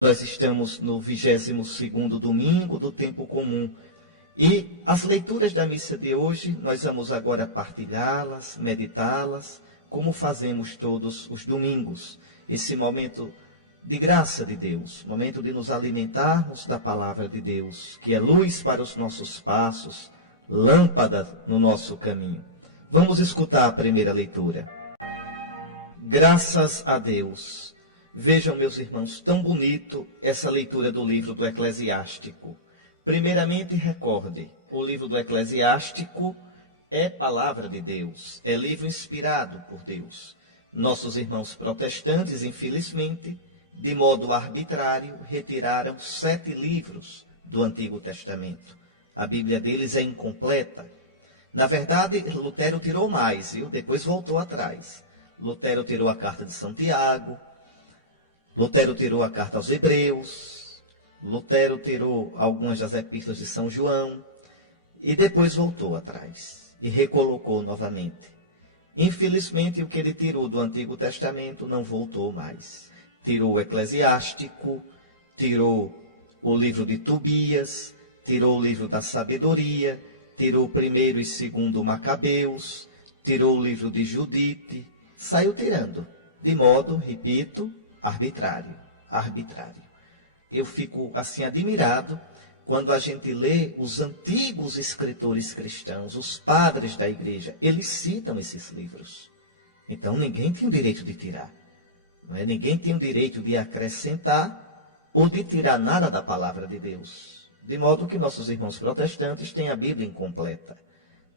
Nós estamos no 22º domingo do tempo comum. E as leituras da missa de hoje, nós vamos agora partilhá-las, meditá-las, como fazemos todos os domingos. Esse momento de graça de Deus, momento de nos alimentarmos da palavra de Deus, que é luz para os nossos passos, lâmpada no nosso caminho. Vamos escutar a primeira leitura. Graças a Deus. Vejam, meus irmãos, tão bonito essa leitura do livro do Eclesiástico. Primeiramente, recorde, o livro do Eclesiástico é palavra de Deus, é livro inspirado por Deus. Nossos irmãos protestantes, infelizmente, de modo arbitrário, retiraram 7 livros do Antigo Testamento. A Bíblia deles é incompleta. Na verdade, Lutero tirou mais, viu? Depois voltou atrás. Lutero tirou a carta de Santiago, Lutero tirou a carta aos Hebreus, Lutero tirou algumas das epístolas de São João e depois voltou atrás e recolocou novamente. Infelizmente, o que ele tirou do Antigo Testamento não voltou mais. Tirou o Eclesiástico, tirou o livro de Tobias, tirou o livro da Sabedoria, tirou o 1º e 2º Macabeus, tirou o livro de Judite, saiu tirando, de modo, repito, arbitrário. Eu fico assim admirado quando a gente lê os antigos escritores cristãos, os padres da igreja, eles citam esses livros. Então ninguém tem o direito de tirar. Não é? Ninguém tem o direito de acrescentar ou de tirar nada da palavra de Deus. De modo que nossos irmãos protestantes têm a Bíblia incompleta.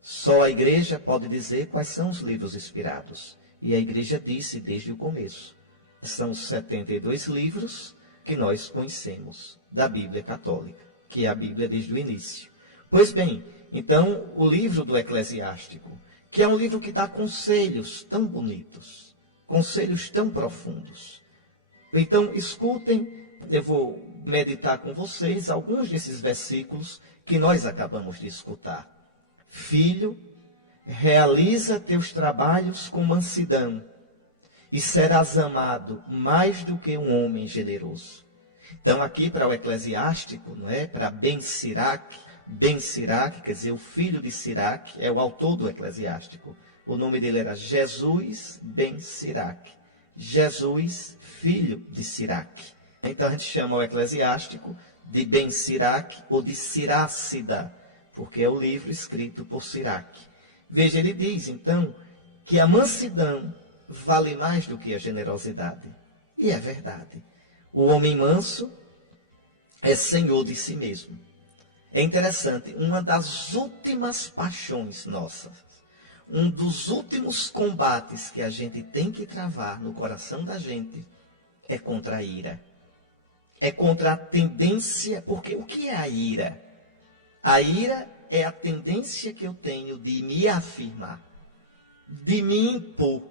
Só a igreja pode dizer quais são os livros inspirados. E a igreja disse desde o começo. São os 72 livros que nós conhecemos da Bíblia Católica, que é a Bíblia desde o início. Pois bem, então, o livro do Eclesiástico, que é um livro que dá conselhos tão bonitos, conselhos tão profundos. Então, escutem, eu vou meditar com vocês alguns desses versículos que nós acabamos de escutar. Filho, realiza teus trabalhos com mansidão, e serás amado mais do que um homem generoso. Então, aqui para o Eclesiástico, não é? Para Ben Sirac, quer dizer, o filho de Sirac, é o autor do Eclesiástico. O nome dele era Jesus Ben Sirac. Jesus, filho de Sirac. Então, a gente chama o Eclesiástico de Ben Sirac ou de Sirácida, porque é o livro escrito por Sirac. Veja, ele diz, então, que a mansidão vale mais do que a generosidade. E é verdade. O homem manso é senhor de si mesmo. É interessante, uma das últimas paixões nossas, um dos últimos combates que a gente tem que travar no coração da gente é contra a ira. É contra a tendência, porque o que é a ira? A ira é a tendência que eu tenho de me afirmar, de me impor.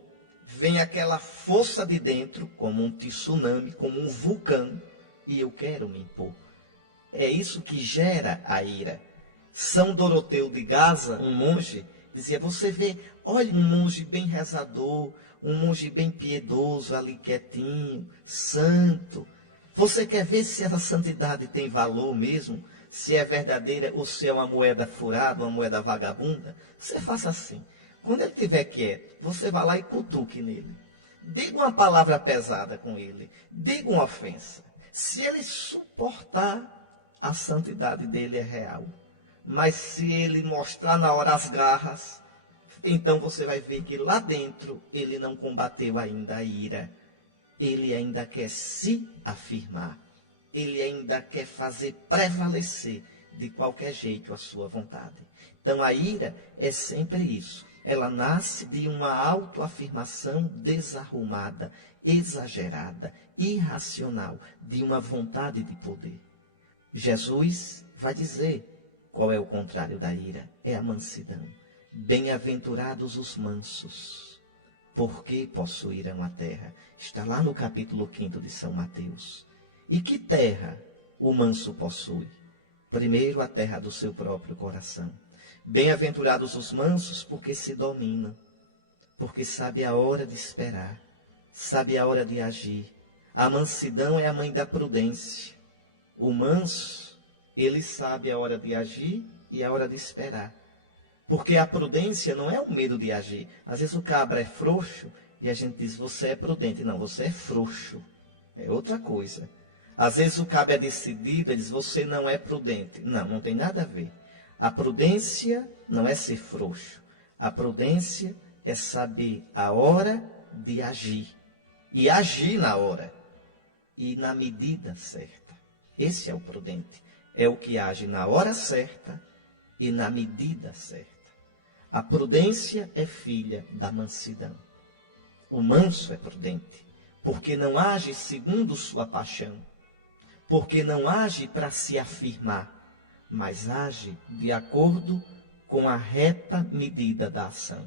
Vem aquela força de dentro, como um tsunami, como um vulcão, e eu quero me impor. É isso que gera a ira. São Doroteu de Gaza, um monge, dizia, você vê, olha um monge bem rezador, um monge bem piedoso, ali quietinho, santo. Você quer ver se essa santidade tem valor mesmo? Se é verdadeira ou se é uma moeda furada, uma moeda vagabunda? Você faça assim. Quando ele estiver quieto, você vai lá e cutuque nele. Diga uma palavra pesada com ele. Diga uma ofensa. Se ele suportar, a santidade dele é real. Mas se ele mostrar na hora as garras, então você vai ver que lá dentro ele não combateu ainda a ira. Ele ainda quer se afirmar. Ele ainda quer fazer prevalecer de qualquer jeito a sua vontade. Então a ira é sempre isso. Ela nasce de uma autoafirmação desarrumada, exagerada, irracional, de uma vontade de poder. Jesus vai dizer qual é o contrário da ira, é a mansidão. Bem-aventurados os mansos, porque possuirão a terra. Está lá no capítulo 5 de São Mateus. E que terra o manso possui? Primeiro, a terra do seu próprio coração. Bem-aventurados os mansos, porque se dominam, porque sabe a hora de esperar, sabe a hora de agir. A mansidão é a mãe da prudência. O manso, ele sabe a hora de agir e a hora de esperar. Porque a prudência não é o medo de agir. Às vezes o cabra é frouxo e a gente diz, você é prudente. Não, você é frouxo. É outra coisa. Às vezes o cabra é decidido, ele diz, você não é prudente. Não, não tem nada a ver. A prudência não é ser frouxo. A prudência é saber a hora de agir. E agir na hora. E na medida certa. Esse é o prudente. É o que age na hora certa e na medida certa. A prudência é filha da mansidão. O manso é prudente, porque não age segundo sua paixão, porque não age para se afirmar, mas age de acordo com a reta medida da ação.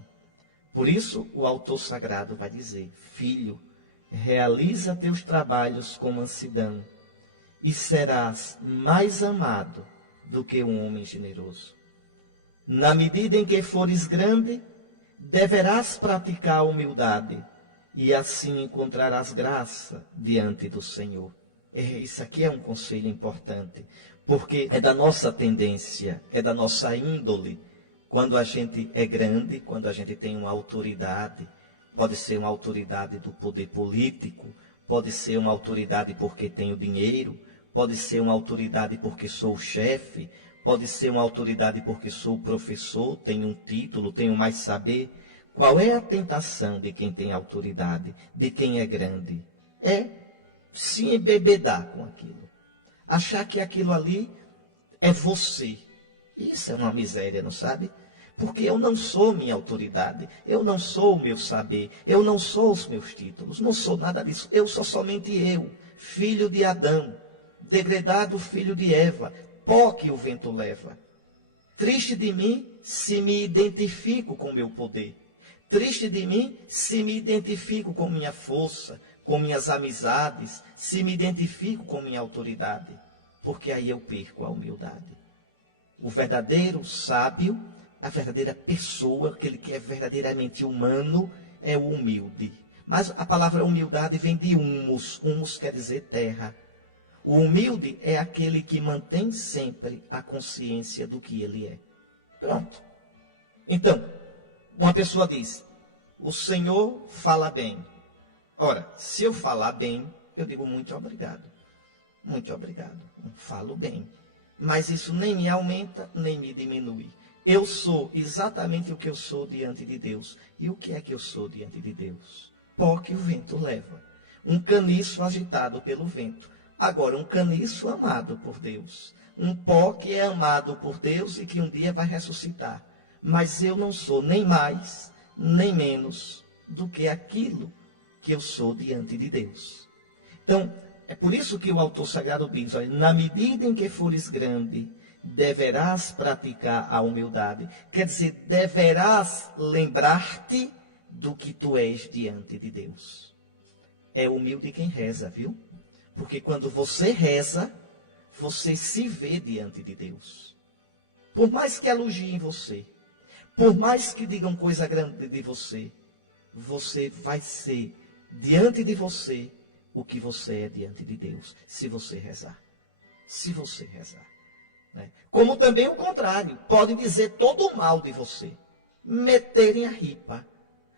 Por isso, o autor sagrado vai dizer, filho, realiza teus trabalhos com mansidão, e serás mais amado do que um homem generoso. Na medida em que fores grande, deverás praticar a humildade, e assim encontrarás graça diante do Senhor. Isso aqui é um conselho importante, porque é da nossa tendência, é da nossa índole. Quando a gente é grande, quando a gente tem uma autoridade, pode ser uma autoridade do poder político, pode ser uma autoridade porque tenho dinheiro, pode ser uma autoridade porque sou o chefe, pode ser uma autoridade porque sou professor, tenho um título, tenho mais saber. Qual é a tentação de quem tem autoridade, de quem é grande? É se embebedar com aquilo. Achar que aquilo ali é você. Isso é uma miséria, não sabe? Porque eu não sou minha autoridade, eu não sou o meu saber, eu não sou os meus títulos, não sou nada disso. Eu sou somente eu, filho de Adão, degradado filho de Eva, pó que o vento leva. Triste de mim se me identifico com meu poder. Triste de mim se me identifico com minha força, com minhas amizades, se me identifico com minha autoridade. Porque aí eu perco a humildade. O verdadeiro sábio, a verdadeira pessoa, aquele que é verdadeiramente humano, é o humilde. Mas a palavra humildade vem de humus. Humus quer dizer terra. O humilde é aquele que mantém sempre a consciência do que ele é. Pronto. Então, uma pessoa diz, o Senhor fala bem. Ora, se eu falar bem, eu digo muito obrigado. Muito obrigado. Falo bem. Mas isso nem me aumenta, nem me diminui. Eu sou exatamente o que eu sou diante de Deus. E o que é que eu sou diante de Deus? Pó que o vento leva. Um caniço agitado pelo vento. Agora, um caniço amado por Deus. Um pó que é amado por Deus e que um dia vai ressuscitar. Mas eu não sou nem mais, nem menos do que aquilo que eu sou diante de Deus. Então, é por isso que o autor sagrado diz, olha, na medida em que fores grande, deverás praticar a humildade. Quer dizer, deverás lembrar-te do que tu és diante de Deus. É humilde quem reza, viu? Porque quando você reza, você se vê diante de Deus. Por mais que elogiem você, por mais que digam coisa grande de você, você vai ser diante de você o que você é diante de Deus, se você rezar. Se você rezar. Né? Como também o contrário, podem dizer todo o mal de você, meterem a ripa.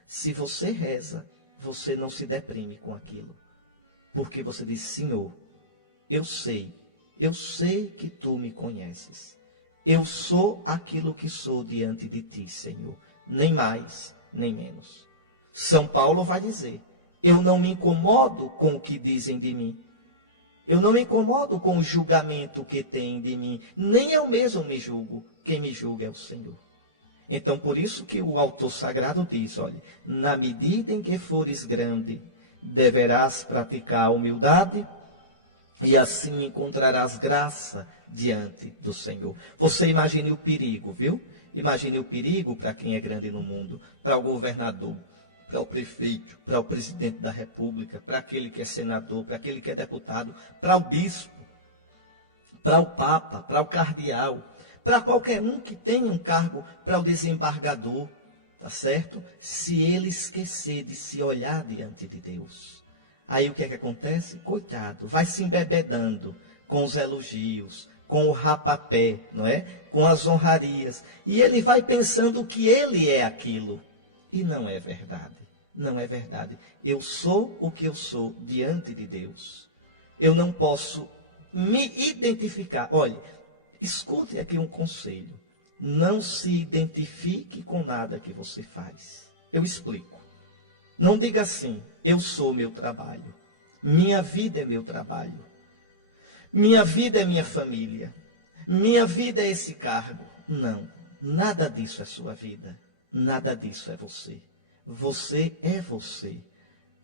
Se você reza, você não se deprime com aquilo. Porque você diz, Senhor, eu sei que tu me conheces. Eu sou aquilo que sou diante de ti, Senhor. Nem mais, nem menos. São Paulo vai dizer, eu não me incomodo com o que dizem de mim. Eu não me incomodo com o julgamento que têm de mim. Nem eu mesmo me julgo. Quem me julga é o Senhor. Então, por isso que o autor sagrado diz, olha, na medida em que fores grande, deverás praticar a humildade e assim encontrarás graça diante do Senhor. Você imagine o perigo, viu? Imagine o perigo para quem é grande no mundo, para o governador, para o prefeito, para o presidente da república, para aquele que é senador, para aquele que é deputado, para o bispo, para o papa, para o cardeal, para qualquer um que tenha um cargo, para o desembargador, tá certo? Se ele esquecer de se olhar diante de Deus. Aí o que é que acontece? Coitado, vai se embebedando com os elogios, com o rapapé, não é? Com as honrarias. E ele vai pensando que ele é aquilo. E não é verdade. Não é verdade. Eu sou o que eu sou diante de Deus. Eu não posso me identificar. Olhe, escute aqui um conselho. Não se identifique com nada que você faz. Eu explico. Não diga assim, eu sou meu trabalho. Minha vida é meu trabalho. Minha vida é minha família. Minha vida é esse cargo. Não, nada disso é sua vida. Nada disso é você. Você é você.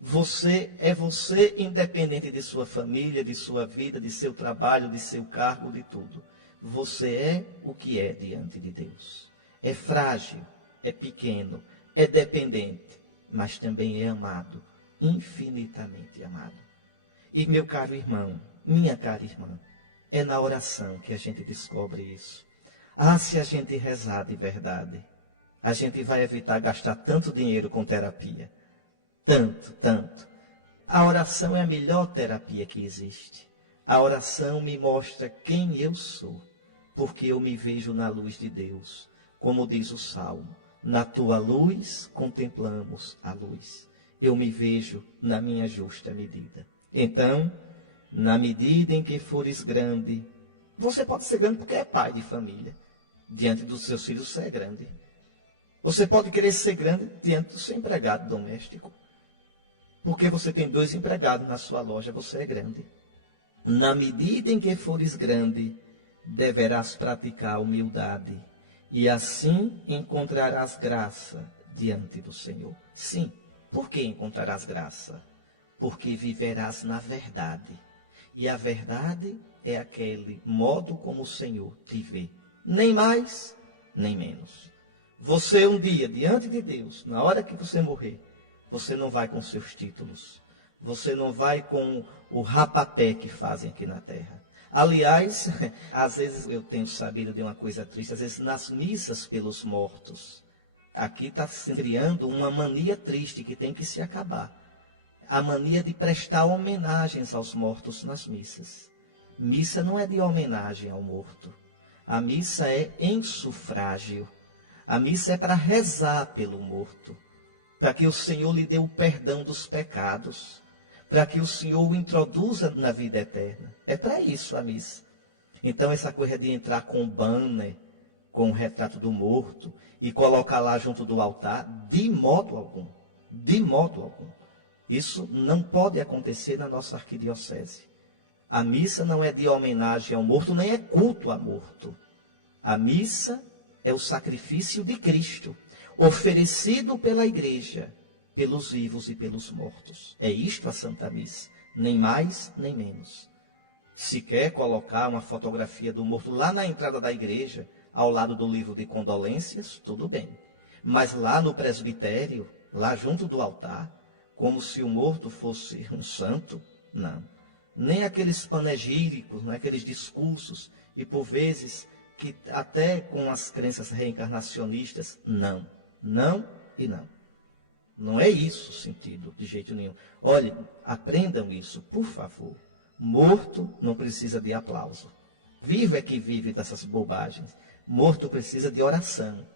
Você é você independente de sua família, de sua vida, de seu trabalho, de seu cargo, de tudo. Você é o que é diante de Deus. É frágil, é pequeno, é dependente, mas também é amado, infinitamente amado. E meu caro irmão, minha cara irmã, é na oração que a gente descobre isso. Ah, se a gente rezar de verdade, a gente vai evitar gastar tanto dinheiro com terapia. Tanto, tanto. A oração é a melhor terapia que existe. A oração me mostra quem eu sou, porque eu me vejo na luz de Deus. Como diz o Salmo, na tua luz contemplamos a luz. Eu me vejo na minha justa medida. Então, na medida em que fores grande, você pode ser grande porque é pai de família. Diante dos seus filhos você é grande. Você pode querer ser grande diante do seu empregado doméstico. Porque você tem 2 empregados na sua loja, você é grande. Na medida em que fores grande, deverás praticar a humildade. E assim encontrarás graça diante do Senhor. Sim, por que encontrarás graça? Porque viverás na verdade. E a verdade é aquele modo como o Senhor te vê. Nem mais, nem menos. Você um dia, diante de Deus, na hora que você morrer, você não vai com seus títulos. Você não vai com o rapapé que fazem aqui na terra. Aliás, às vezes eu tenho sabido de uma coisa triste, às vezes nas missas pelos mortos, aqui está se criando uma mania triste que tem que se acabar. A mania de prestar homenagens aos mortos nas missas. Missa não é de homenagem ao morto. A missa é em sufrágio. A missa é para rezar pelo morto, para que o Senhor lhe dê o perdão dos pecados, para que o Senhor o introduza na vida eterna. É para isso a missa. Então essa coisa de entrar com banner, com o retrato do morto, e colocar lá junto do altar, de modo algum. De modo algum. Isso não pode acontecer na nossa arquidiocese. A missa não é de homenagem ao morto, nem é culto a morto. A missa é o sacrifício de Cristo, oferecido pela igreja, pelos vivos e pelos mortos. É isto a Santa Missa, nem mais, nem menos. Se quer colocar uma fotografia do morto lá na entrada da igreja, ao lado do livro de condolências, tudo bem. Mas lá no presbitério, lá junto do altar, como se o morto fosse um santo, não. Nem aqueles panegíricos, não é? Aqueles discursos, e por vezes que até com as crenças reencarnacionistas, não. Não e não. Não é isso o sentido, de jeito nenhum. Olhe, aprendam isso, por favor. Morto não precisa de aplauso. Vivo é que vive dessas bobagens. Morto precisa de oração.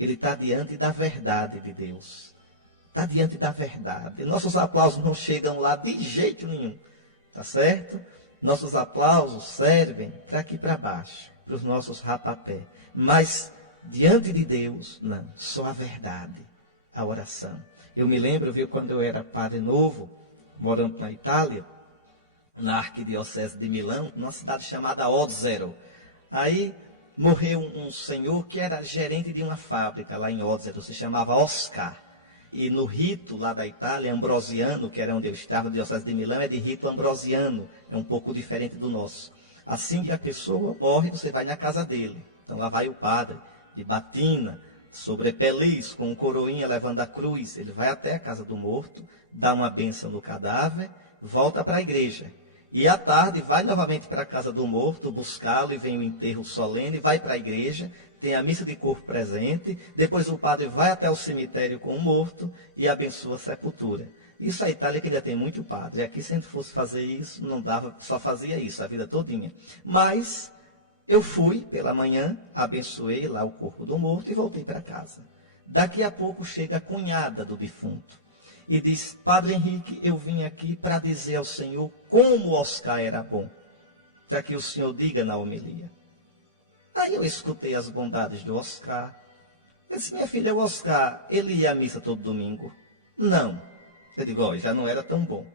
Ele está diante da verdade de Deus. Está diante da verdade. Nossos aplausos não chegam lá de jeito nenhum. Tá certo? Nossos aplausos servem para aqui para baixo, para os nossos rapapé. Mas diante de Deus, não. Só a verdade, a oração. Eu me lembro, viu, quando eu era padre novo, morando na Itália, na arquidiocese de Milão, numa cidade chamada Ódzero. Aí morreu um senhor que era gerente de uma fábrica lá em Ódzero, se chamava Oscar. E no rito lá da Itália, ambrosiano, que era onde eu estava, a diocese de Milão, é de rito ambrosiano, é um pouco diferente do nosso. Assim que a pessoa morre, você vai na casa dele. Então lá vai o padre, de batina, sobre peliz, com um coroinha levando a cruz. Ele vai até a casa do morto, dá uma bênção no cadáver, volta para a igreja. E à tarde vai novamente para a casa do morto, buscá-lo, e vem o enterro solene, vai para a igreja, tem a missa de corpo presente, depois o padre vai até o cemitério com o morto e abençoa a sepultura. Isso a Itália queria ter muito padre. Aqui, se a gente fosse fazer isso, não dava, só fazia isso a vida todinha. Mas eu fui pela manhã, abençoei lá o corpo do morto e voltei para casa. Daqui a pouco chega a cunhada do defunto e diz: Padre Henrique, eu vim aqui para dizer ao senhor como o Oscar era bom, para que o senhor diga na homilia. Aí eu escutei as bondades do Oscar. Eu disse: minha filha, o Oscar, ele ia à missa todo domingo? Não. Eu digo: olha, já não era tão bom.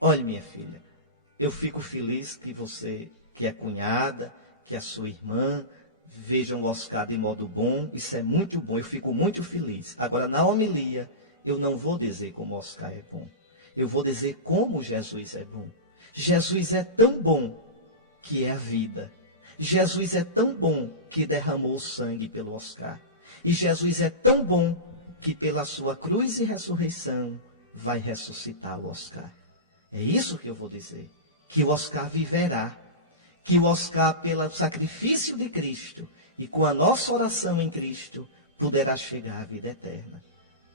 Olha, minha filha, eu fico feliz que você, que é cunhada, que a sua irmã, vejam o Oscar de modo bom. Isso é muito bom, eu fico muito feliz. Agora, na homilia, eu não vou dizer como o Oscar é bom. Eu vou dizer como Jesus é bom. Jesus é tão bom que é a vida. Jesus é tão bom que derramou o sangue pelo Oscar. E Jesus é tão bom que pela sua cruz e ressurreição vai ressuscitar o Oscar. É isso que eu vou dizer. Que o Oscar viverá. Que o Oscar, pelo sacrifício de Cristo e com a nossa oração em Cristo, poderá chegar à vida eterna.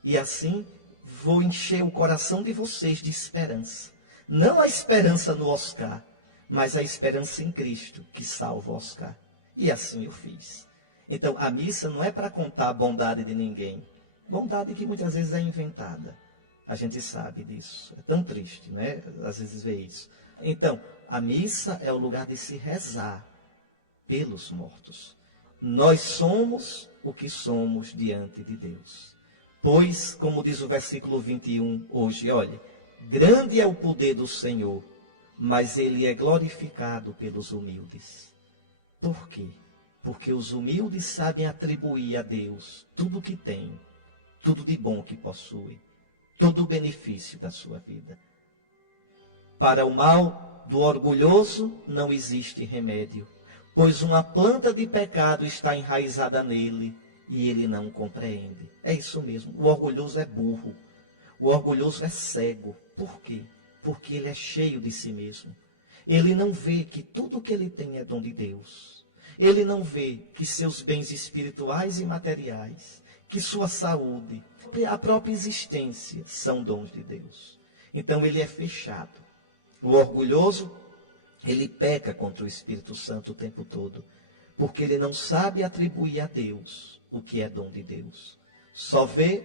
E assim vou encher o coração de vocês de esperança. Não a esperança no Oscar, mas a esperança em Cristo, que salva o Oscar. E assim eu fiz. Então, a missa não é para contar a bondade de ninguém. Bondade que muitas vezes é inventada. A gente sabe disso. É tão triste, né? Às vezes ver isso. Então, a missa é o lugar de se rezar pelos mortos. Nós somos o que somos diante de Deus. Pois, como diz o versículo 21 hoje, olha, grande é o poder do Senhor, mas ele é glorificado pelos humildes. Por quê? Porque os humildes sabem atribuir a Deus tudo o que tem, tudo de bom que possui, todo o benefício da sua vida. Para o mal do orgulhoso não existe remédio, pois uma planta de pecado está enraizada nele e ele não compreende. É isso mesmo, o orgulhoso é burro, o orgulhoso é cego. Por quê? Porque ele é cheio de si mesmo. Ele não vê que tudo que ele tem é dom de Deus. Ele não vê que seus bens espirituais e materiais, que sua saúde, a própria existência são dons de Deus. Então ele é fechado. O orgulhoso, ele peca contra o Espírito Santo o tempo todo, porque ele não sabe atribuir a Deus o que é dom de Deus. Só vê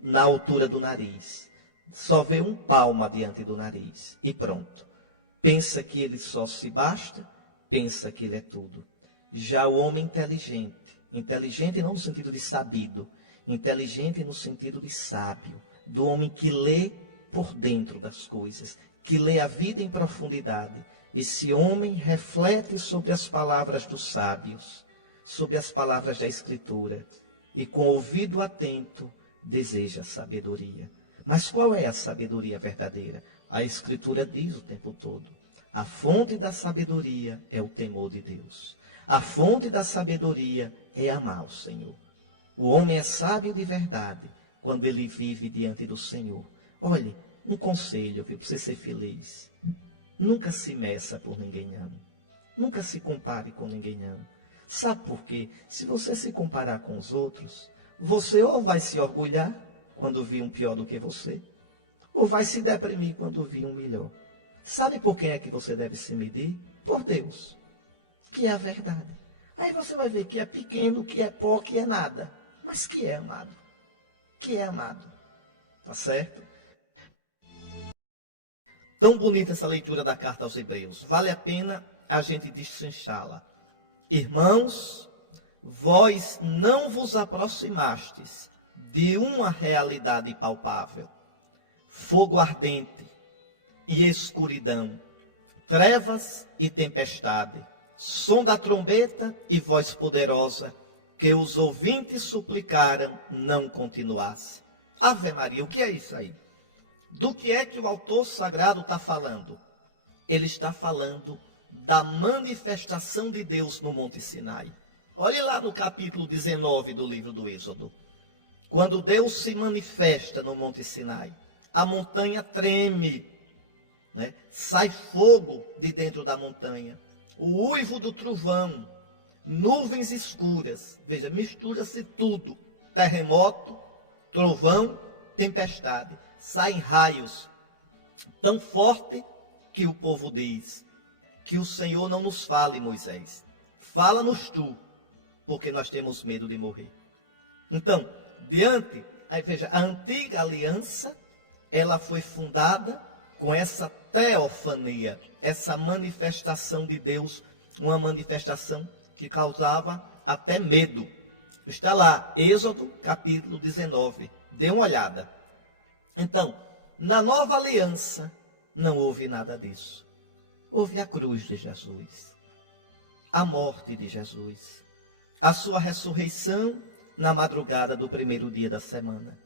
na altura do nariz, só vê um palmo diante do nariz e pronto. Pensa que ele só se basta, pensa que ele é tudo. Já o homem inteligente, inteligente não no sentido de sabido, inteligente no sentido de sábio, do homem que lê por dentro das coisas, que lê a vida em profundidade. Esse homem reflete sobre as palavras dos sábios, sobre as palavras da Escritura, e com ouvido atento deseja a sabedoria. Mas qual é a sabedoria verdadeira? A Escritura diz o tempo todo: a fonte da sabedoria é o temor de Deus. A fonte da sabedoria é amar o Senhor. O homem é sábio de verdade quando ele vive diante do Senhor. Olhe, um conselho, viu, para você ser feliz. Nunca se meça por ninguém amo. Nunca se compare com ninguém amo. Sabe por quê? Se você se comparar com os outros, você ou vai se orgulhar quando vir um pior do que você, ou vai se deprimir quando vir um melhor. Sabe por quem é que você deve se medir? Por Deus, que é a verdade. Aí você vai ver que é pequeno, que é pó, que é nada, mas que é amado. Que é amado. Tá certo? Tão bonita essa leitura da carta aos Hebreus. Vale a pena a gente destrinchá-la. Irmãos, vós não vos aproximastes de uma realidade palpável. Fogo ardente e escuridão, trevas e tempestade, som da trombeta e voz poderosa, que os ouvintes suplicaram não continuasse. Ave Maria, o que é isso aí? Do que é que o autor sagrado está falando? Ele está falando da manifestação de Deus no Monte Sinai. Olhe lá no capítulo 19 do livro do Êxodo. Quando Deus se manifesta no Monte Sinai, a montanha treme, né? Sai fogo de dentro da montanha, o uivo do trovão, nuvens escuras. Veja, mistura-se tudo: terremoto, trovão, tempestade. saem raios tão forte que o povo diz que o Senhor não nos fale, Moisés. Fala-nos tu, porque nós temos medo de morrer. Então, aí veja, a antiga aliança, ela foi fundada com essa teofania, essa manifestação de Deus, uma manifestação que causava até medo. Está lá, Êxodo capítulo 19, dê uma olhada. Então, na nova aliança, não houve nada disso. Houve a cruz de Jesus, a morte de Jesus, a sua ressurreição na madrugada do primeiro dia da semana.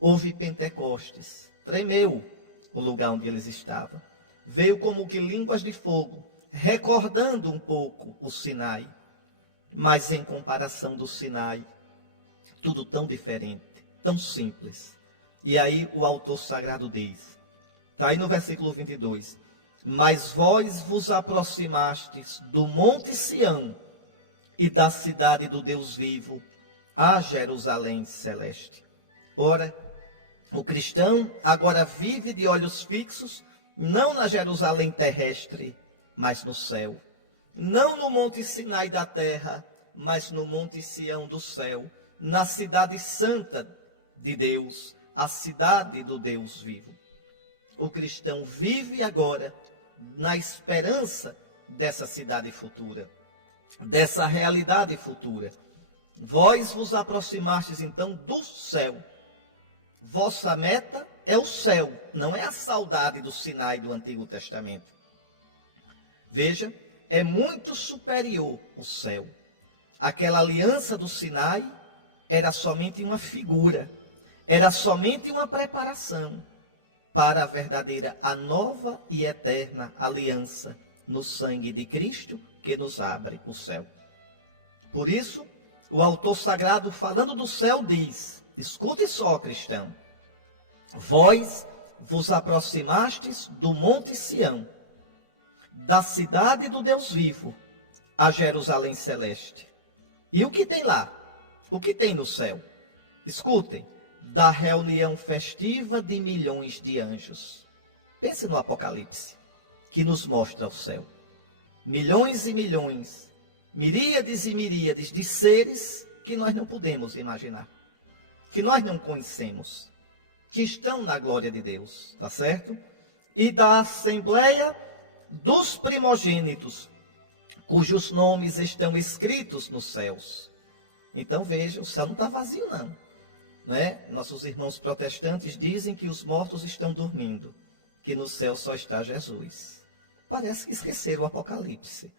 Houve Pentecostes, tremeu o lugar onde eles estavam. Veio como que línguas de fogo, recordando um pouco o Sinai. Mas em comparação do Sinai, tudo tão diferente, tão simples. E aí o autor sagrado diz, está aí no versículo 22, mas vós vos aproximastes do monte Sião e da cidade do Deus vivo, a Jerusalém celeste. Ora, o cristão agora vive de olhos fixos, não na Jerusalém terrestre, mas no céu. Não no monte Sinai da terra, mas no monte Sião do céu, na cidade santa de Deus, a cidade do Deus vivo. O cristão vive agora na esperança dessa cidade futura, dessa realidade futura. Vós vos aproximastes então do céu. Vossa meta é o céu, não é a saudade do Sinai do Antigo Testamento. Veja, é muito superior o céu. Aquela aliança do Sinai era somente uma figura, era somente uma preparação para a verdadeira, a nova e eterna aliança no sangue de Cristo que nos abre o céu. Por isso, o autor sagrado, falando do céu, diz, escute só, cristão, vós vos aproximastes do monte Sião, da cidade do Deus vivo, a Jerusalém celeste. E o que tem lá? O que tem no céu? Escutem, da reunião festiva de milhões de anjos. Pense no Apocalipse, que nos mostra o céu. Milhões e milhões, miríades e miríades de seres que nós não podemos imaginar, que nós não conhecemos, que estão na glória de Deus, tá certo? E da assembleia dos primogênitos, cujos nomes estão escritos nos céus. Então veja, o céu não está vazio não é? Nossos irmãos protestantes dizem que os mortos estão dormindo, que no céu só está Jesus. Parece que esqueceram o Apocalipse.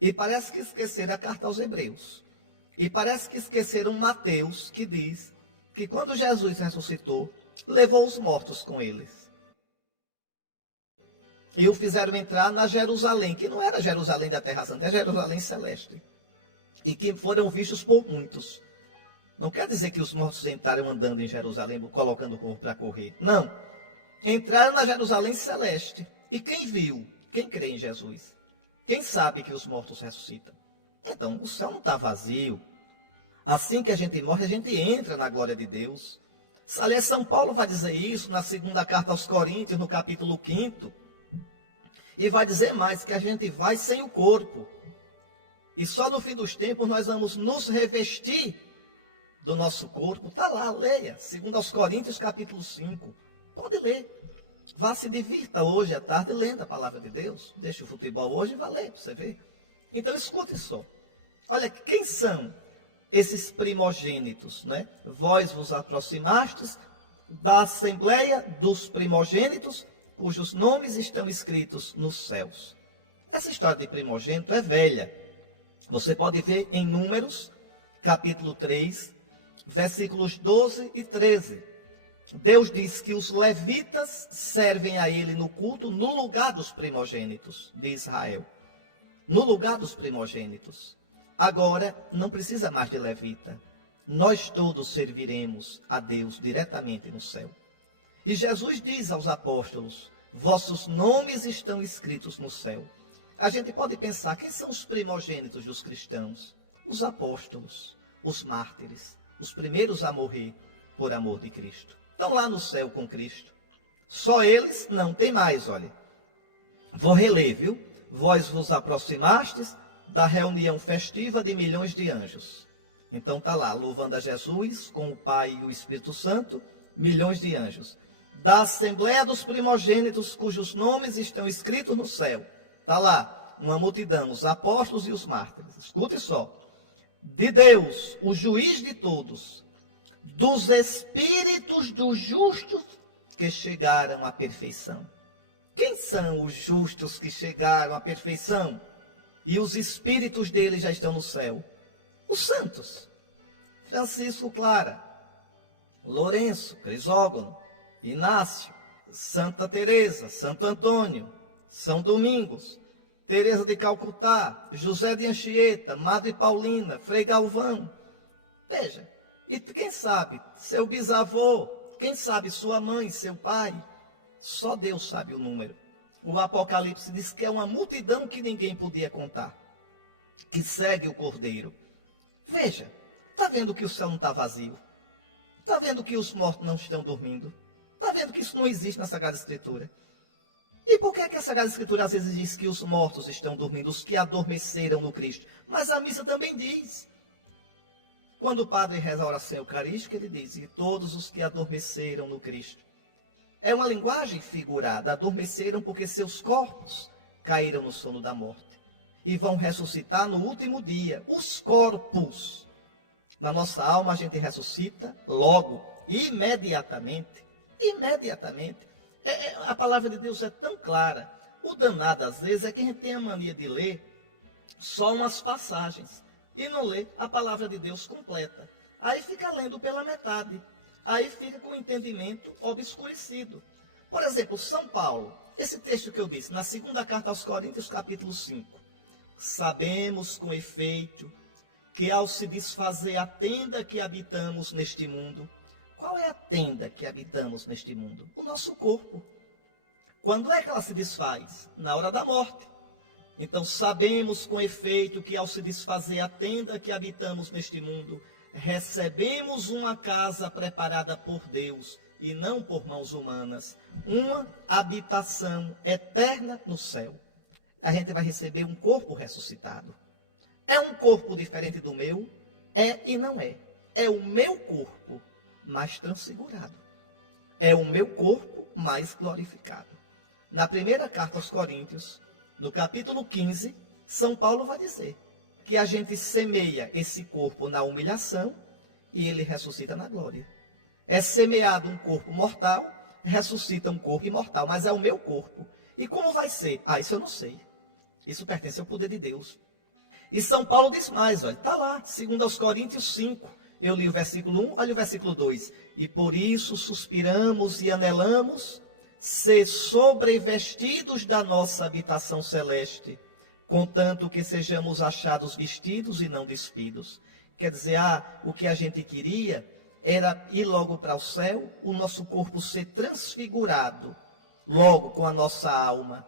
E parece que esqueceram a carta aos Hebreus. E parece que esqueceram Mateus, que diz que quando Jesus ressuscitou, levou os mortos com eles. E o fizeram entrar na Jerusalém, que não era Jerusalém da Terra Santa, é Jerusalém Celeste. E que foram vistos por muitos. Não quer dizer que os mortos entraram andando em Jerusalém, colocando o corpo para correr. Não. Entraram na Jerusalém Celeste. E quem viu? Quem crê em Jesus? Quem sabe que os mortos ressuscitam? Então, o céu não está vazio. Assim que a gente morre, a gente entra na glória de Deus. Aliás, São Paulo vai dizer isso na segunda carta aos Coríntios, no capítulo 5. E vai dizer mais, que a gente vai sem o corpo. E só no fim dos tempos nós vamos nos revestir do nosso corpo. Está lá, leia. 2 Coríntios, capítulo 5. Pode ler. Vá, se divirta hoje à tarde lendo a palavra de Deus. Deixa o futebol hoje e vá ler para você ver. Então escute só. Olha, quem são esses primogênitos, né? Vós vos aproximastes da assembleia dos primogênitos, cujos nomes estão escritos nos céus. Essa história de primogênito é velha. Você pode ver em Números, capítulo 3, versículos 12 e 13. Deus diz que os levitas servem a ele no culto no lugar dos primogênitos de Israel. No lugar dos primogênitos. Agora, não precisa mais de levita. Nós todos serviremos a Deus diretamente no céu. E Jesus diz aos apóstolos, vossos nomes estão escritos no céu. A gente pode pensar, quem são os primogênitos dos cristãos? Os apóstolos, os mártires, os primeiros a morrer por amor de Cristo. estão lá no céu com Cristo. Só eles não tem mais, olha. Vou reler, viu? Vós vos aproximastes da reunião festiva de milhões de anjos. Então está lá, louvando a Jesus com o Pai e o Espírito Santo, milhões de anjos. Da Assembleia dos Primogênitos, cujos nomes estão escritos no céu. Está lá, uma multidão, os apóstolos e os mártires. Escute só. De Deus, o juiz de todos, dos espíritos dos justos que chegaram à perfeição. Quem são os justos que chegaram à perfeição? E os espíritos deles já estão no céu? Os santos. Francisco Clara, Lourenço, Crisógono, Inácio, Santa Teresa, Santo Antônio, São Domingos, Teresa de Calcutá, José de Anchieta, Madre Paulina, Frei Galvão. Veja, e quem sabe seu bisavô, quem sabe sua mãe, seu pai, só Deus sabe o número. O Apocalipse diz que é uma multidão que ninguém podia contar, que segue o Cordeiro. Veja, está vendo que o céu não está vazio? Está vendo que os mortos não estão dormindo? Está vendo que isso não existe na Sagrada Escritura? E por que a Sagrada Escritura às vezes diz que os mortos estão dormindo, os que adormeceram no Cristo? Mas a missa também diz. Quando o padre reza a oração eucarística, ele diz, e todos os que adormeceram no Cristo. É uma linguagem figurada, adormeceram porque seus corpos caíram no sono da morte. E vão ressuscitar no último dia, os corpos. Na nossa alma a gente ressuscita logo, imediatamente. Imediatamente. A palavra de Deus é tão clara. O danado, às vezes, é que a gente tem a mania de ler só umas passagens e não lê a palavra de Deus completa. Aí fica lendo pela metade. Aí fica com o entendimento obscurecido. Por exemplo, São Paulo, esse texto que eu disse, na segunda carta aos Coríntios, capítulo 5. Sabemos com efeito que ao se desfazer a tenda que habitamos neste mundo, qual é a tenda que habitamos neste mundo? O nosso corpo. Quando é que ela se desfaz? Na hora da morte. Então sabemos com efeito que ao se desfazer a tenda que habitamos neste mundo, recebemos uma casa preparada por Deus e não por mãos humanas, uma habitação eterna no céu. A gente vai receber um corpo ressuscitado. É um corpo diferente do meu? É e não é. É o meu corpo mais transfigurado. É o meu corpo mais glorificado. Na primeira carta aos Coríntios, no capítulo 15, São Paulo vai dizer que a gente semeia esse corpo na humilhação e ele ressuscita na glória. É semeado um corpo mortal, ressuscita um corpo imortal, mas é o meu corpo. E como vai ser? Isso eu não sei. Isso pertence ao poder de Deus. E São Paulo diz mais, olha, está lá, 2 Coríntios 5. Eu li o versículo 1, olha o versículo 2. E por isso suspiramos e anelamos ser sobrevestidos da nossa habitação celeste, contanto que sejamos achados vestidos e não despidos. Quer dizer, o que a gente queria era ir logo para o céu, o nosso corpo ser transfigurado, logo com a nossa alma,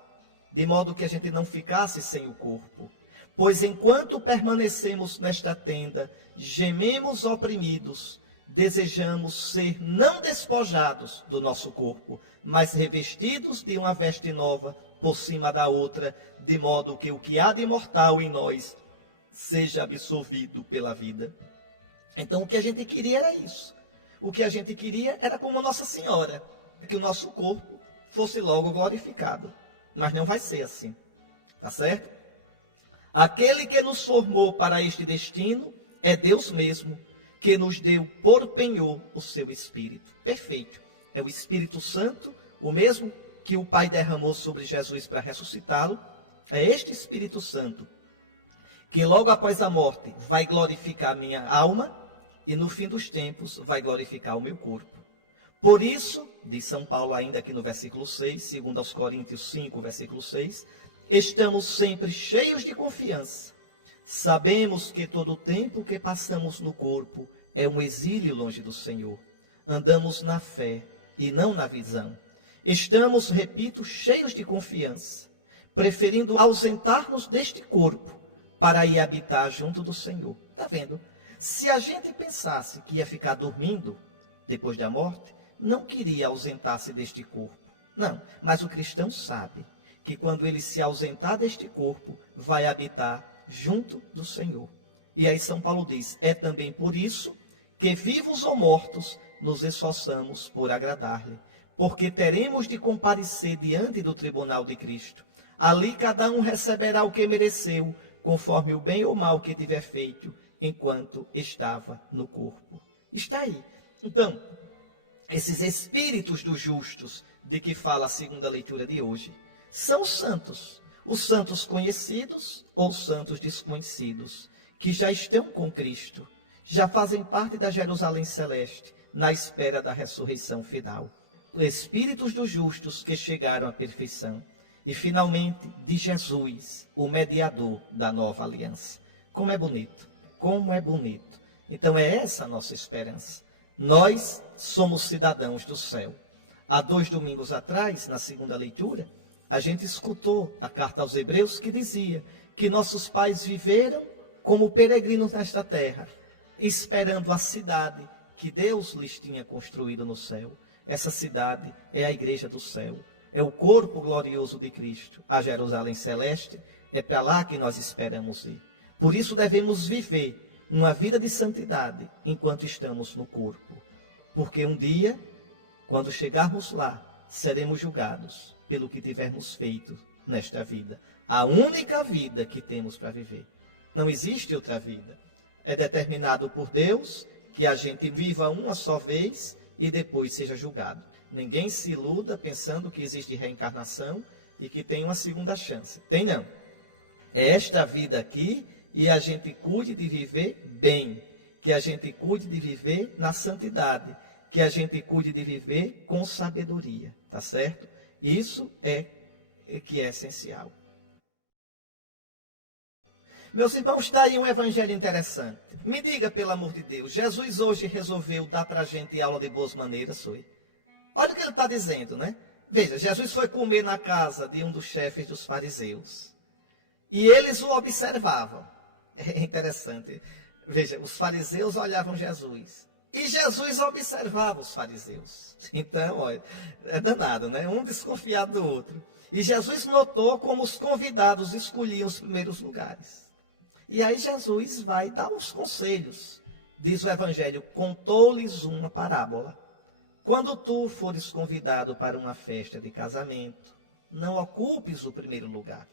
de modo que a gente não ficasse sem o corpo. Pois enquanto permanecemos nesta tenda, gememos oprimidos, desejamos ser não despojados do nosso corpo, mas revestidos de uma veste nova por cima da outra, de modo que o que há de mortal em nós seja absorvido pela vida. Então o que a gente queria era isso. O que a gente queria era como Nossa Senhora, que o nosso corpo fosse logo glorificado. Mas não vai ser assim, tá certo? Aquele que nos formou para este destino é Deus mesmo, que nos deu por penhor o seu Espírito. Perfeito. É o Espírito Santo, o mesmo que o Pai derramou sobre Jesus para ressuscitá-lo. É este Espírito Santo que logo após a morte vai glorificar a minha alma e no fim dos tempos vai glorificar o meu corpo. Por isso, diz São Paulo ainda aqui no versículo 6, segundo aos Coríntios 5, versículo 6, estamos sempre cheios de confiança. Sabemos que todo o tempo que passamos no corpo é um exílio longe do Senhor. Andamos na fé e não na visão. Estamos, repito, cheios de confiança, preferindo ausentar-nos deste corpo para ir habitar junto do Senhor. Está vendo? Se a gente pensasse que ia ficar dormindo depois da morte, não queria ausentar-se deste corpo. Não, mas o cristão sabe que quando ele se ausentar deste corpo, vai habitar junto do Senhor. E aí São Paulo diz, é também por isso que vivos ou mortos, nos esforçamos por agradar-lhe, porque teremos de comparecer diante do tribunal de Cristo. Ali cada um receberá o que mereceu, conforme o bem ou mal que tiver feito, enquanto estava no corpo. Está aí. Então, esses espíritos dos justos, de que fala a segunda leitura de hoje, são os santos conhecidos ou santos desconhecidos, que já estão com Cristo, já fazem parte da Jerusalém Celeste, na espera da ressurreição final. Espíritos dos justos que chegaram à perfeição. E, finalmente, de Jesus, o mediador da nova aliança. Como é bonito, como é bonito. Então, é essa a nossa esperança. Nós somos cidadãos do céu. Há 2 domingos atrás, na segunda leitura, a gente escutou a carta aos Hebreus que dizia que nossos pais viveram como peregrinos nesta terra, esperando a cidade que Deus lhes tinha construído no céu. Essa cidade é a igreja do céu, é o corpo glorioso de Cristo. A Jerusalém Celeste é para lá que nós esperamos ir. Por isso devemos viver uma vida de santidade enquanto estamos no corpo. Porque um dia, quando chegarmos lá, seremos julgados pelo que tivermos feito nesta vida. A única vida que temos para viver. Não existe outra vida. É determinado por Deus que a gente viva uma só vez e depois seja julgado. Ninguém se iluda pensando que existe reencarnação e que tem uma segunda chance. Tem não. É esta vida aqui e a gente cuide de viver bem. Que a gente cuide de viver na santidade. Que a gente cuide de viver com sabedoria. Tá certo? Isso é que é essencial. Meus irmãos, está aí um evangelho interessante. Me diga, pelo amor de Deus, Jesus hoje resolveu dar para a gente aula de boas maneiras, foi? Olha o que ele está dizendo, né? Veja, Jesus foi comer na casa de um dos chefes dos fariseus. E eles o observavam. É interessante. Veja, os fariseus olhavam Jesus. E Jesus observava os fariseus. Então, olha, é danado, né? Um desconfiado do outro. E Jesus notou como os convidados escolhiam os primeiros lugares. E aí Jesus vai dar uns conselhos. Diz o Evangelho, contou-lhes uma parábola. Quando tu fores convidado para uma festa de casamento, não ocupes o primeiro lugar.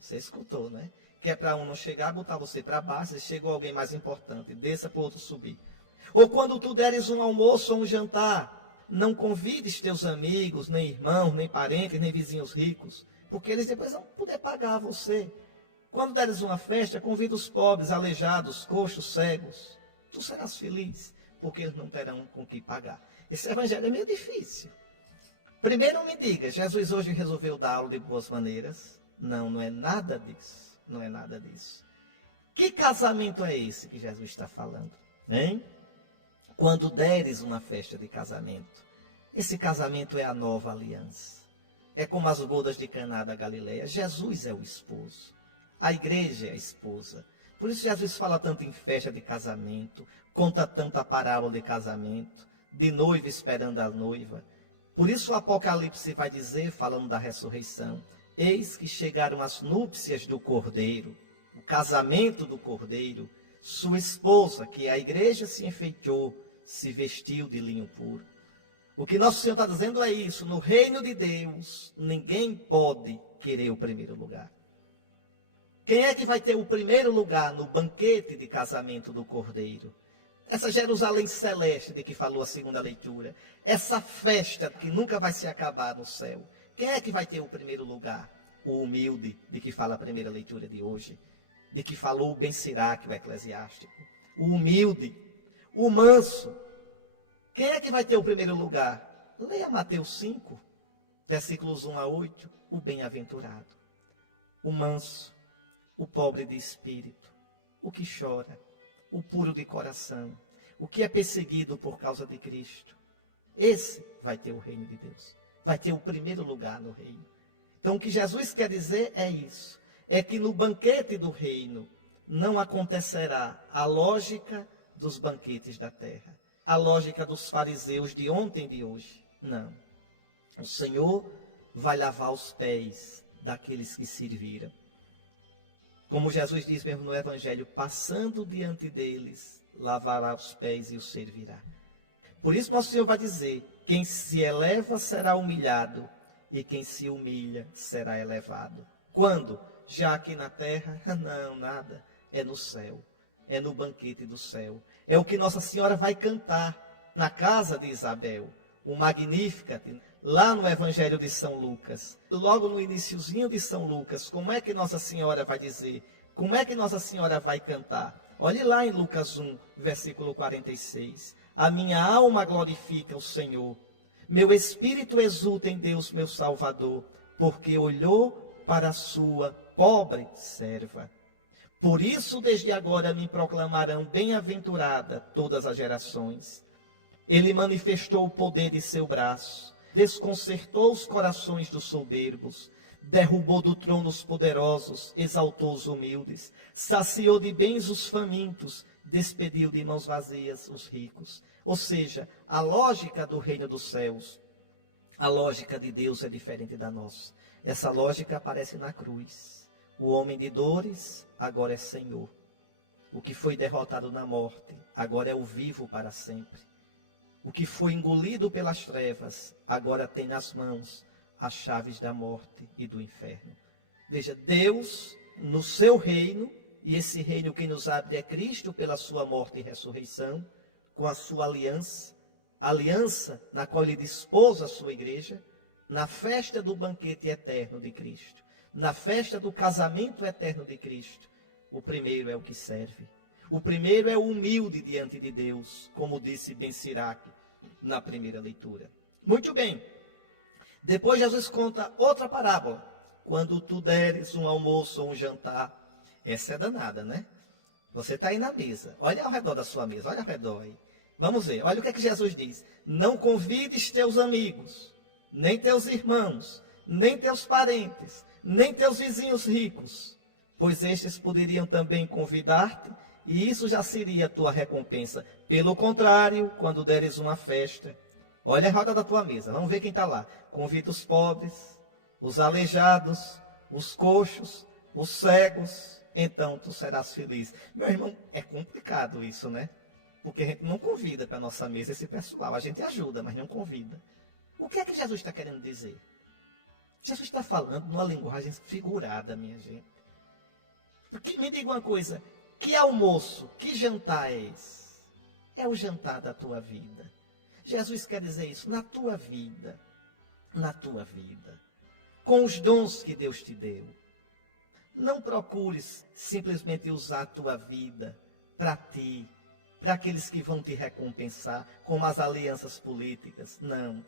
Você escutou, né? Que é para um não chegar, botar você para baixo, se chegou alguém mais importante, desça para o outro subir. Ou quando tu deres um almoço ou um jantar, não convides teus amigos, nem irmãos, nem parentes, nem vizinhos ricos, porque eles depois vão poder pagar a você. Quando deres uma festa, convida os pobres, aleijados, coxos, cegos. Tu serás feliz, porque eles não terão com que pagar. Esse evangelho é meio difícil. Primeiro me diga, Jesus hoje resolveu dar aula de boas maneiras? Não, não é nada disso. Não é nada disso. Que casamento é esse que Jesus está falando? Hein? Quando deres uma festa de casamento, esse casamento é a nova aliança. É como as bodas de Caná da Galileia. Jesus é o esposo. A igreja é a esposa. Por isso Jesus fala tanto em festa de casamento, conta tanto a parábola de casamento, de noiva esperando a noiva. Por isso o Apocalipse vai dizer, falando da ressurreição, eis que chegaram as núpcias do Cordeiro, o casamento do Cordeiro, sua esposa, que a igreja se enfeitou, se vestiu de linho puro. O que Nosso Senhor está dizendo é isso, no reino de Deus, ninguém pode querer o primeiro lugar. Quem é que vai ter o primeiro lugar no banquete de casamento do Cordeiro? Essa Jerusalém Celeste de que falou a segunda leitura. Essa festa que nunca vai se acabar no céu. Quem é que vai ter o primeiro lugar? O humilde, de que fala a primeira leitura de hoje. De que falou o Ben Siraque, o eclesiástico. O humilde, o manso. Quem é que vai ter o primeiro lugar? Leia Mateus 5, versículos 1 a 8. O bem-aventurado, o manso, o pobre de espírito, o que chora, o puro de coração, o que é perseguido por causa de Cristo. Esse vai ter o reino de Deus, vai ter o primeiro lugar no reino. Então o que Jesus quer dizer é isso, é que no banquete do reino não acontecerá a lógica dos banquetes da terra. a lógica dos fariseus de ontem e de hoje. Não. O Senhor vai lavar os pés daqueles que serviram. Como Jesus diz mesmo no Evangelho, passando diante deles, lavará os pés e os servirá. Por isso nosso Senhor vai dizer, quem se eleva será humilhado, e quem se humilha será elevado. Quando? Já aqui na terra? Não, nada. É no céu. É no banquete do céu. É o que Nossa Senhora vai cantar na casa de Isabel. O Magnificat, lá no Evangelho de São Lucas. Logo no iniciozinho de São Lucas, como é que Nossa Senhora vai dizer? Como é que Nossa Senhora vai cantar? Olhe lá em Lucas 1, versículo 46. A minha alma glorifica o Senhor. Meu espírito exulta em Deus, meu Salvador, porque olhou para a sua pobre serva. Por isso, desde agora me proclamarão bem-aventurada todas as gerações. Ele manifestou o poder de seu braço, desconcertou os corações dos soberbos, derrubou do trono os poderosos, exaltou os humildes, saciou de bens os famintos, despediu de mãos vazias os ricos. Ou seja, a lógica do reino dos céus, a lógica de Deus é diferente da nossa. Essa lógica aparece na cruz. O homem de dores agora é Senhor. O que foi derrotado na morte agora é o vivo para sempre. O que foi engolido pelas trevas agora tem nas mãos as chaves da morte e do inferno. Veja, Deus no seu reino, e esse reino que nos abre é Cristo pela sua morte e ressurreição, com a sua aliança na qual ele dispôs a sua igreja, na festa do banquete eterno de Cristo, na festa do casamento eterno de Cristo. O primeiro é o que serve. O primeiro é o humilde diante de Deus, como disse Ben Sirac na primeira leitura. Muito bem. Depois Jesus conta outra parábola. Quando tu deres um almoço ou um jantar, essa é danada, né? Você está aí na mesa. Olha ao redor da sua mesa, olha ao redor aí. Vamos ver, olha o que é que Jesus diz. Não convides teus amigos, nem teus irmãos, nem teus parentes, nem teus vizinhos ricos, pois estes poderiam também convidar-te, e isso já seria a tua recompensa. Pelo contrário, quando deres uma festa, olha a roda da tua mesa, vamos ver quem está lá. Convida os pobres, os aleijados, os coxos, os cegos, então tu serás feliz. Meu irmão, é complicado isso, né? Porque a gente não convida para a nossa mesa esse pessoal. A gente ajuda, mas não convida. O que é que Jesus está querendo dizer? Jesus está falando numa linguagem figurada, minha gente. Porque, me diga uma coisa, que almoço, que jantar é esse? É o jantar da tua vida. Jesus quer dizer isso, na tua vida. Na tua vida. Com os dons que Deus te deu. Não procures simplesmente usar a tua vida para ti, para aqueles que vão te recompensar, como as alianças políticas. Não.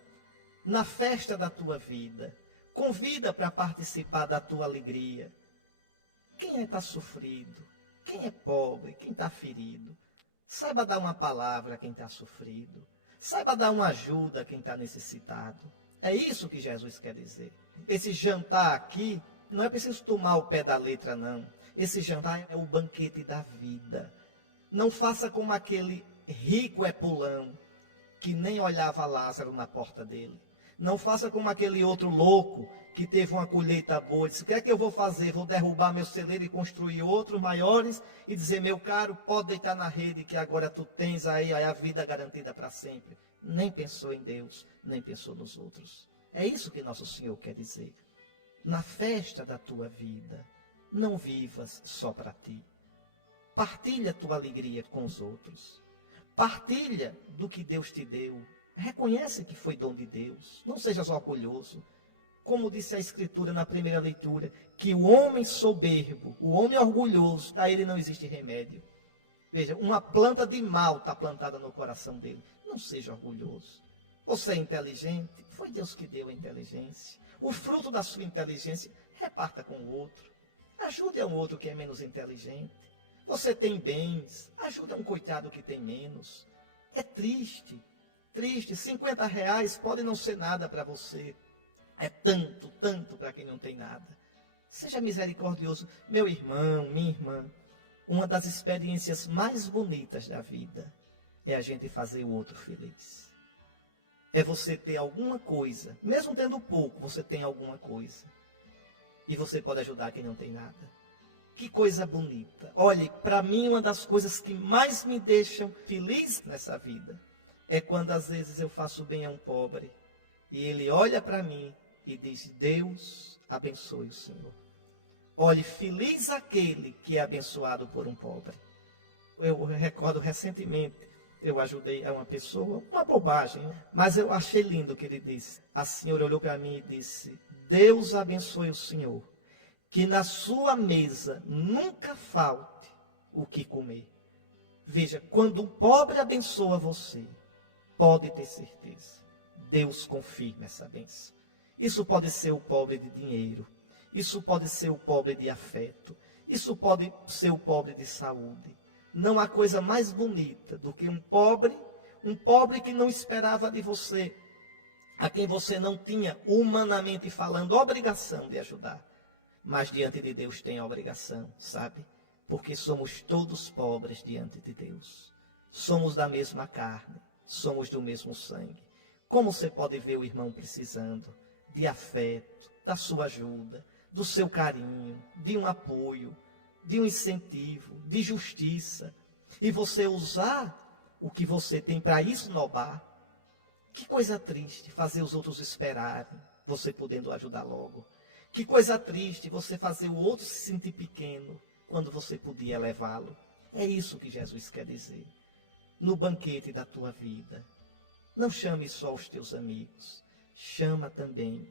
Na festa da tua vida, convida para participar da tua alegria. Quem está sofrido? Quem é pobre? Quem está ferido? Saiba dar uma palavra a quem está sofrido. Saiba dar uma ajuda a quem está necessitado. É isso que Jesus quer dizer. Esse jantar aqui, não é preciso tomar o pé da letra, não. Esse jantar é o banquete da vida. Não faça como aquele rico epulão que nem olhava Lázaro na porta dele. Não faça como aquele outro louco que teve uma colheita boa e disse, o que é que eu vou fazer? Vou derrubar meu celeiro e construir outros maiores e dizer, meu caro, pode deitar na rede que agora tu tens aí a vida garantida para sempre. Nem pensou em Deus, nem pensou nos outros. É isso que nosso Senhor quer dizer. Na festa da tua vida, não vivas só para ti. Partilha a tua alegria com os outros. Partilha do que Deus te deu. Reconhece que foi dom de Deus. Não sejas orgulhoso. Como disse a Escritura na primeira leitura, que o homem soberbo, o homem orgulhoso, a ele não existe remédio. Veja, uma planta de mal está plantada no coração dele. Não seja orgulhoso. Você é inteligente? Foi Deus que deu a inteligência. O fruto da sua inteligência, reparta com o outro. Ajude a um outro que é menos inteligente. Você tem bens, ajuda um coitado que tem menos. É triste, triste. R$50 pode não ser nada para você. É tanto, tanto para quem não tem nada. Seja misericordioso. Meu irmão, minha irmã, uma das experiências mais bonitas da vida é a gente fazer o outro feliz. É você ter alguma coisa, mesmo tendo pouco, você tem alguma coisa. E você pode ajudar quem não tem nada. Que coisa bonita. Olhe, para mim, uma das coisas que mais me deixam feliz nessa vida é quando às vezes eu faço bem a um pobre e ele olha para mim e diz: Deus abençoe o Senhor. Olhe, feliz aquele que é abençoado por um pobre. Eu recordo recentemente, eu ajudei a uma pessoa, uma bobagem, mas eu achei lindo o que ele disse. A senhora olhou para mim e disse: Deus abençoe o Senhor, que na sua mesa nunca falte o que comer. Veja, quando um pobre abençoa você, pode ter certeza, Deus confirma essa bênção. Isso pode ser o pobre de dinheiro, isso pode ser o pobre de afeto, isso pode ser o pobre de saúde. Não há coisa mais bonita do que um pobre que não esperava de você, a quem você não tinha, humanamente falando, obrigação de ajudar. Mas diante de Deus tem obrigação, sabe? Porque somos todos pobres diante de Deus. Somos da mesma carne, somos do mesmo sangue. Como você pode ver o irmão precisando de afeto, da sua ajuda, do seu carinho, de um apoio, de um incentivo, de justiça, e você usar o que você tem para esnobar? Que coisa triste fazer os outros esperarem, você podendo ajudar logo. Que coisa triste você fazer o outro se sentir pequeno, quando você podia elevá-lo. É isso que Jesus quer dizer. No banquete da tua vida, não chame só os teus amigos, chama também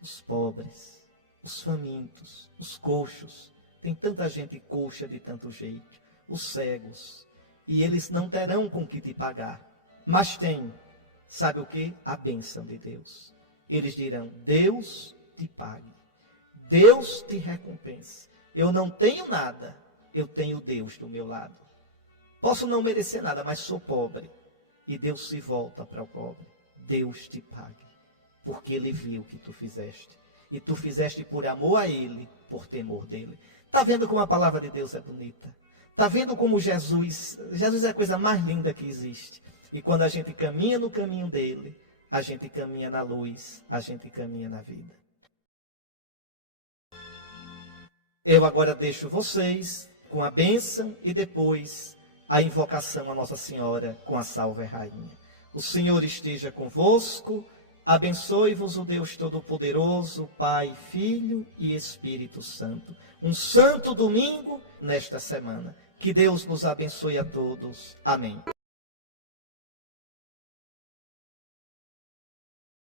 os pobres, os famintos, os coxos. Tem tanta gente coxa de tanto jeito, os cegos, e eles não terão com que te pagar, mas tem, sabe o que? A bênção de Deus. Eles dirão: Deus te pague, Deus te recompense. Eu não tenho nada, eu tenho Deus do meu lado. Posso não merecer nada, mas sou pobre. E Deus se volta para o pobre. Deus te pague, porque Ele viu o que tu fizeste. E tu fizeste por amor a Ele, por temor dEle. Está vendo como a palavra de Deus é bonita? Está vendo como Jesus é a coisa mais linda que existe. E quando a gente caminha no caminho dEle, a gente caminha na luz, a gente caminha na vida. Eu agora deixo vocês com a bênção e depois a invocação a Nossa Senhora com a Salve Rainha. O Senhor esteja convosco, abençoe-vos o Deus Todo-Poderoso, Pai, Filho e Espírito Santo. Um santo domingo nesta semana. Que Deus nos abençoe a todos. Amém.